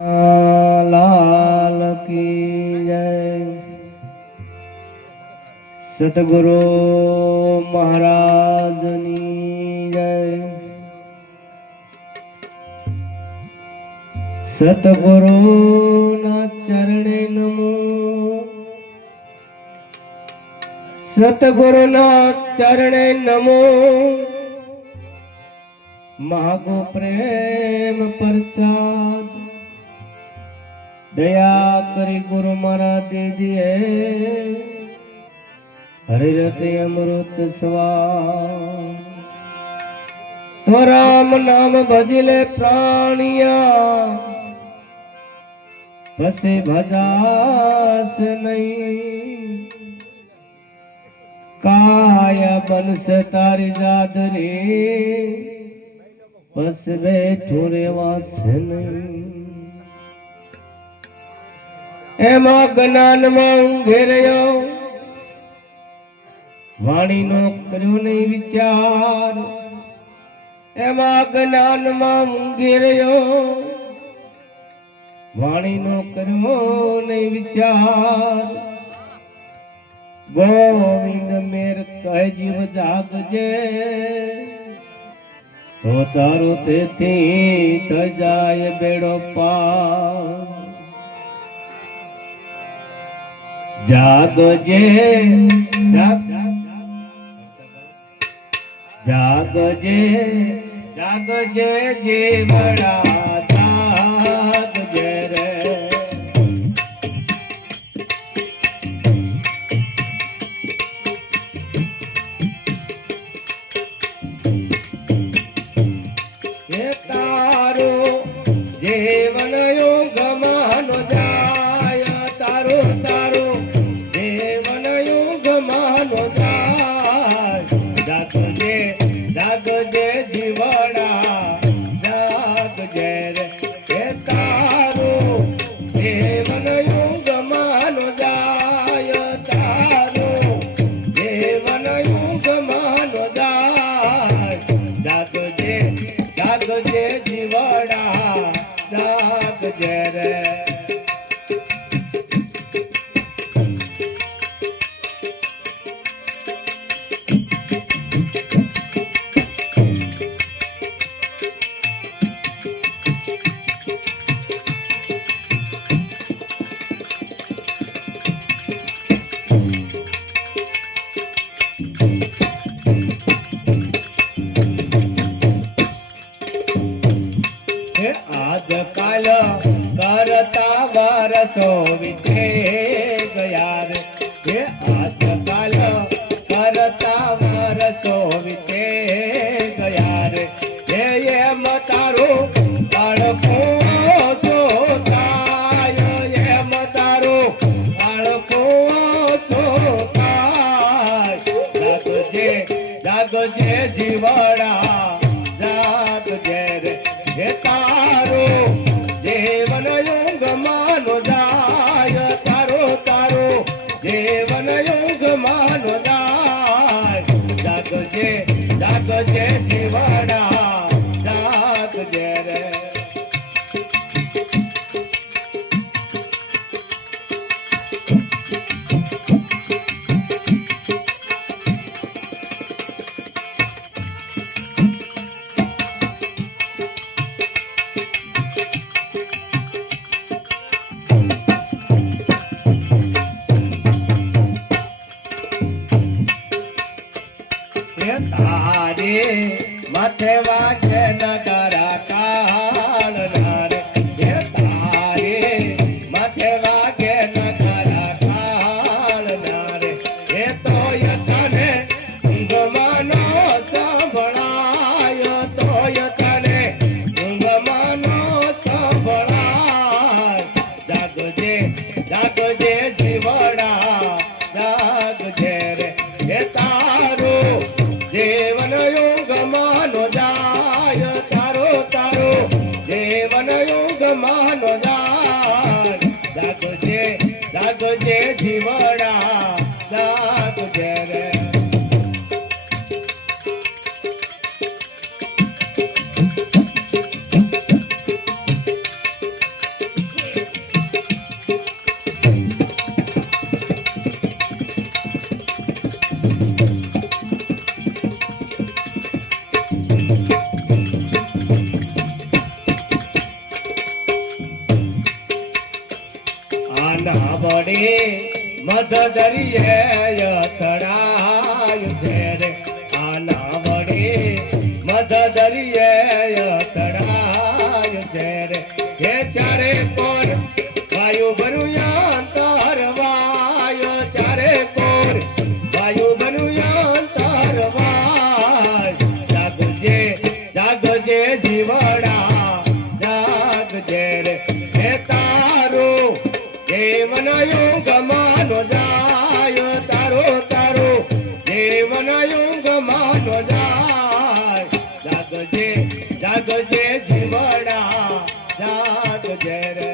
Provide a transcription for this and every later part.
लाल की जय। सतगुरु महाराजनी जय। सतगुरु ना चरणे नमो। सतगुरु ना चरणे नमो। मागो प्रेम प्रसाद। दया करी गुरु महाराज दीजिए। हरिरते अमृत स्वाद। तो राम नाम भजिले प्राणिया। बसे भजास नहीं। काया बनस तारी जादरी। बस बैठो रेवास नहीं। एमा ज्ञान में ઊંઘેર્યો। વાણી નો કર્યો નહીં વિચાર। એમાં જ્ઞાન માં ઊંઘેર્યો। વાણી નો કર્યો નહીં વિચાર। ગોવિંદ મેર કહે જીવ જાગજે। તો તારો તેથી થઈ જાય બેડો પાર। जागजे जागजे जागजे जीवड़ा जागजे रे। ये तारो जीवन योग मानो जाय। तारो तारो जागजे जीवड़ा जागजे रे। हे तारो जीवन युग मानो जाय। तारो जीवन युग मानो जाय। जागजे जागजे जीवड़ा जागजे रे। आजकल करता वरसो बीते गया रे। ये आजकल करता वरसो बीते गया रे। ये मतारो अड़को सोताय। ये मतारो अड़को सोताय। जागजे जागजे जीवड़ा जागजे रे। हे तारो जीवन युग मानो जाय। तारो तारो जीवन युग मानो जाय। जागजे जागजे जीवड़ा जागजे रे। तारे माथे वागे नगरा काल नारे। ये तारे माथे वागे नगरा काल नारे। ये तो यतने गमनो संभळाय। तो यतने गमनो संभळाय। जागजे जागजे जीवड़ा जागजे रे। हे तारो जीवन युग मानो जाय। तारो तारो जीवन युग मानो जाय। जागजे जागजे जीवड़ा जागजे रे। આના વડે મધ દરિયે અથડાયું છે રે આના વડે મધ દરિયે અથડાયું છે રે હે ચારે કોર વાયુ બનું અંતર વાય ચારે કોર વાયુ બનું અંતર વાય જાગજે જીવડા જાગજે રે હે તારો જીવન યુગ માનો જાય તારો તારો જીવન યુગ માનો જાય જાગજે જીવડા જાગજે રે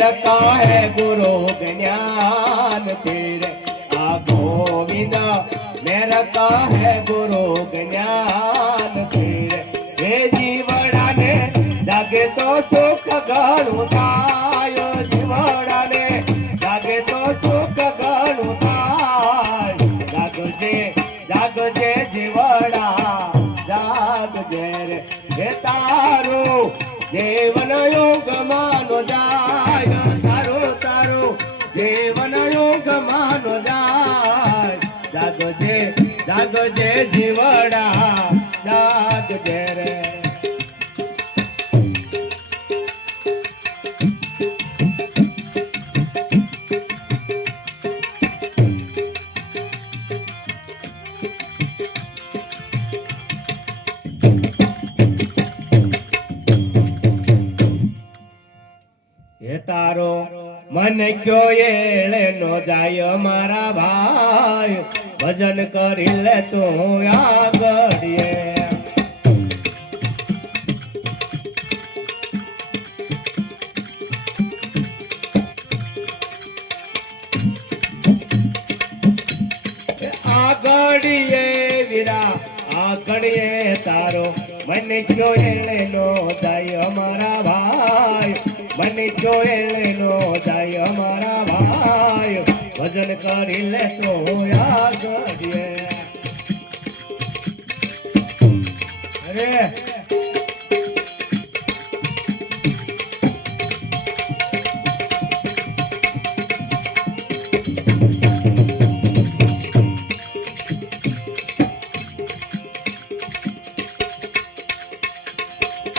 रखा है गुरु ज्ञान तेरे आ गोविंदा मैं रखा है गुरु ज्ञान तेरे हे जीवड़ा ने जागे तो सुख घणु थाय जीवड़ा ने जागे तो सुख घणु थाय जागजे जीवड़ा जागजे रे हे तारो जीवन योग मानो जाय तारो तारो जीवन योग मानो जाय जागजे जीवड़ा जागजे रे तारो मन क्यों एळे नो जाय मारा भाई भजन करी ले तो आगड़िए आगड़िए वीरा आगड़िए तारो मन क्यों एळे नो जाय मारा भाई मन जोड़े नो जाय हमारा भाई भजन करी ले तो याद करिए अरे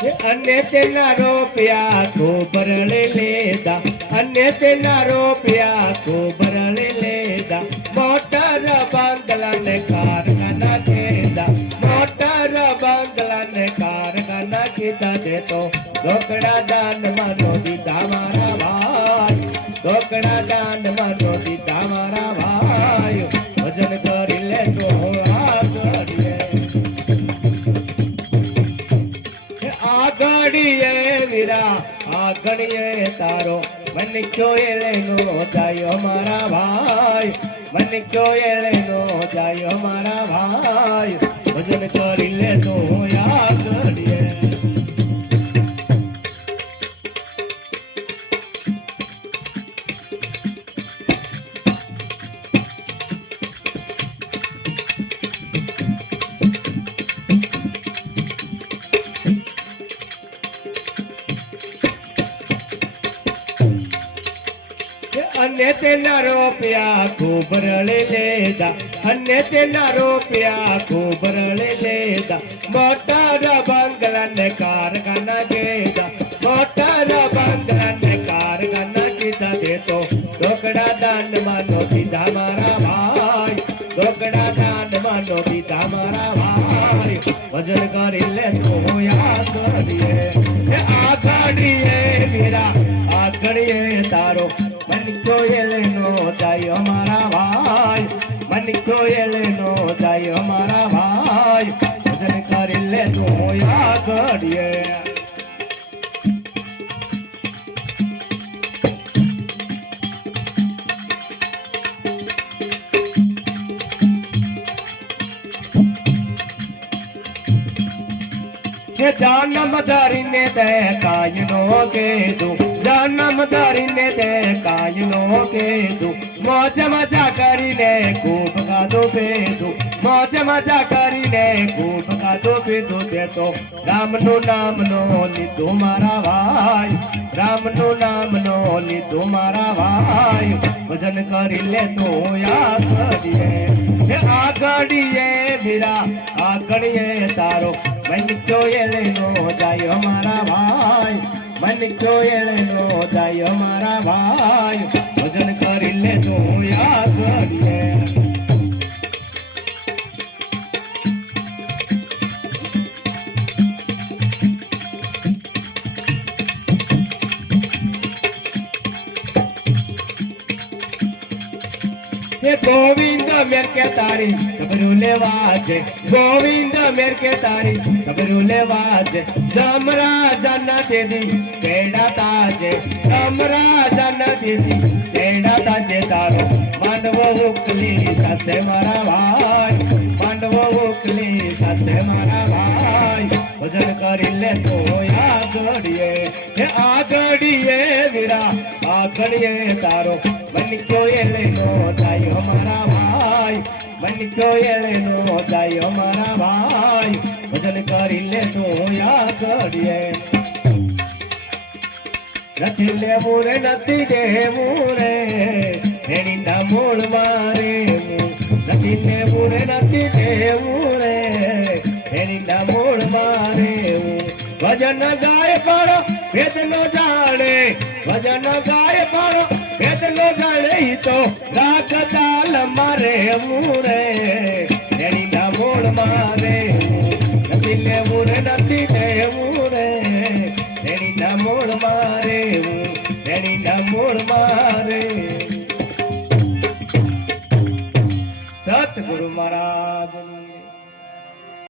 अन्य तेना रोपिया को बरले लेदा अन्य तेना रोपिया को बरले लेदा मोटर बंगला ने कारखाना केदा मोटर बंगला ने कारखाना केदा दे तो ढोकड़ा दान मानो दीदा मारा भाई ढोकड़ा दान मानो दीदा मारा भाई भजन करी ले तो आगड़िए वीरा आगड़िए तारो मन क्यों एळे नो जाय हमारा भाई मन क्यों एळे नो जाय हमारा भाई भजन करी ले तो आगड़िए अन्य तेना रोपिया को बरले लेदा अन्य तेना रोपिया को बरले लेदा मोटर बंगला ने कारखाना केदा मोटर बंगला ने कारखाना केदा दे तो ढोकड़ा दान मानो दीदा मारा भाई ढोकड़ा दान मानो दीदा मारा भाई भजन करी ले तो याद करिए आगड़िए मेरा आगड़िए तारो मन को एळे नो जाय हमारा भाई मन को एळे नो जाय हमारा भाई भजन करी ले तो याद करिए એ જન્મ ધરીને તે કાયનો કીધું જન્મ ધરીને તે કાયનો કીધું મોજ મજા કરીને ખૂબ ખાધું પીધું મોજ મજા કરીને ખૂબ ખાધું પીધું તે તો રામનું નામનો લીધું મારા ભાઈ રામનું નામનો લીધું મારા ભાઈ ભજન કરી લે તો યાદ કરીએ આગળીએ વીરા આગળીએ તારો મન ચોયલે નો જાય મારા ભાઈ મન ચોયલે નો જાય મારા ભાઈ ભજન કરી લે તો યાદ કરીએ गोविंद मेर के तारी खबरू लेवाजे गोविंद मेर के तारी खबरू लेवाजे जमरा जन दीदी केड़ा ताजे जमरा जन दीदी केड़ा ताजे तारो मांडवो उकली साथे मारा भाई मांडवो उकली साथे मारा भाई भजन करी ले तो आगड़िए आगड़िए वीरा आगड़िए तारो मन को एले नो जाय हमारा भाई मन को एले नो जाय हमारा भाई भजन करी ले तो याद करिए नथी ले मुरे नथी दे मुरे एनी ना मूल मारे नथी ले मुरे नथी दे मुरे एनी ना मूल मारे भजन गाय पड़ो वेद नो जाने भजन गाय पड़ो वेद नो जाने ही तो राग ताल मारे मुरे एनी ना मोड़ मारे नथी ले मुरे नथी दे मुरे एनी ना मोड़ मारे एनी ना मोड़ मारे सतगुरु महाराज।